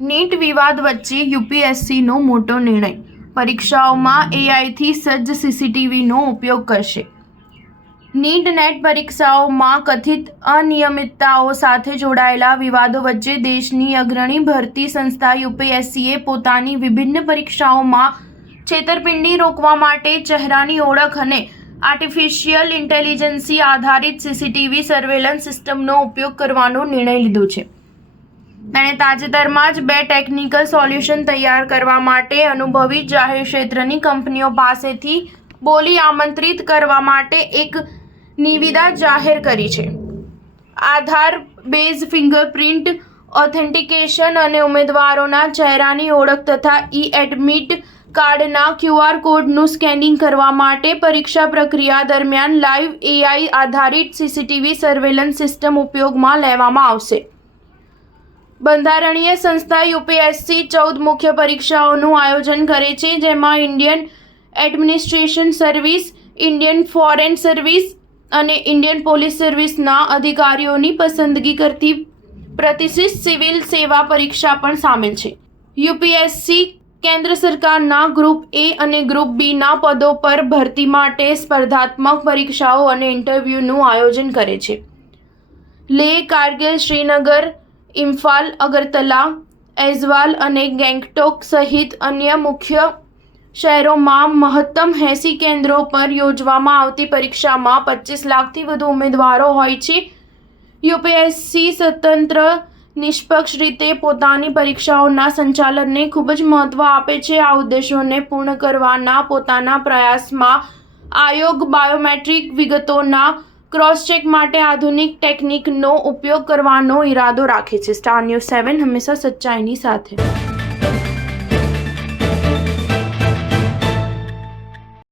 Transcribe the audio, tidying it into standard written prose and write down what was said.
NEET વિવાદ વચ્ચે યુપીએસસીનો મોટો નિર્ણય, પરીક્ષાઓમાં એઆઈથી સજ્જ સીસીટીવીનો ઉપયોગ કરશે। નીટ નેટ પરીક્ષાઓમાં કથિત અનિયમિતતાઓ સાથે જોડાયેલા વિવાદો વચ્ચે દેશની અગ્રણી ભરતી સંસ્થા યુપીએસસીએ પોતાની વિભિન્ન પરીક્ષાઓમાં છેતરપિંડી રોકવા માટે ચહેરાની ઓળખ અને આર્ટિફિશિયલ ઇન્ટેલિજન્સી આધારિત સીસીટીવી સર્વેલન્સ સિસ્ટમનો ઉપયોગ કરવાનો નિર્ણય લીધો છે। તેણે તાજેતરમાં જ 2 ટેકનિકલ સોલ્યુશન તૈયાર કરવા માટે અનુભવી જાહેર ક્ષેત્રની કંપનીઓ પાસેથી બોલી આમંત્રિત કરવા માટે એક નિવિદા જાહેર કરી છે। આધાર બેઝ ફિંગરપ્રિન્ટ ઓથેન્ટિકેશન અને ઉમેદવારોના ચહેરાની ઓળખ તથા એડમિટ કાર્ડના QR કોડનું સ્કેનિંગ કરવા માટે પરીક્ષા પ્રક્રિયા દરમિયાન લાઈવ એઆઈ આધારિત સીસીટીવી સર્વેલન્સ સિસ્ટમ ઉપયોગમાં લેવામાં આવશે। બંધારણીય સંસ્થા યુપીએસસી 14 મુખ્ય પરીક્ષાઓનું આયોજન કરે છે, જેમાં Indian administration service, Indian foreign service અને ઇન્ડિયન પોલીસ સર્વિસના અધિકારીઓની પસંદગી કરતી પ્રતિષ્ઠિત સિવિલ સેવા પરીક્ષા પણ સામેલ છે। યુપીએસસી કેન્દ્ર સરકારના ગ્રુપ એ અને ગ્રુપ બીના પદો પર ભરતી માટે સ્પર્ધાત્મક પરીક્ષાઓ અને ઇન્ટરવ્યૂનું આયોજન કરે છે। લેહ, કારગિલ, શ્રીનગર, ઇમ્ફાલ, અગરતલા, ઐઝવાલ અને ગેંગટોક સહિત અન્ય મુખ્ય શહેરોમાં મહત્તમ 80 કેન્દ્રો પર યોજવામાં આવતી પરીક્ષામાં 25 લાખથી વધુ ઉમેદવારો હોય છે। યુપીએસસી સ્વતંત્ર, નિષ્પક્ષ રીતે પોતાની પરીક્ષાઓના સંચાલનને ખૂબ જ મહત્વ આપે છે। આ ઉદ્દેશોને પૂર્ણ કરવાના પોતાના પ્રયાસમાં આયોગ બાયોમેટ્રિક વિગતોના ક્રોસ ચેક માટે આધુનિક ટેકનિકનો ઉપયોગ કરવાનો ઇરાદો રાખે છે। સ્ટાર ન્યૂઝ 7 હંમેશા સચ્ચાઈની સાથે।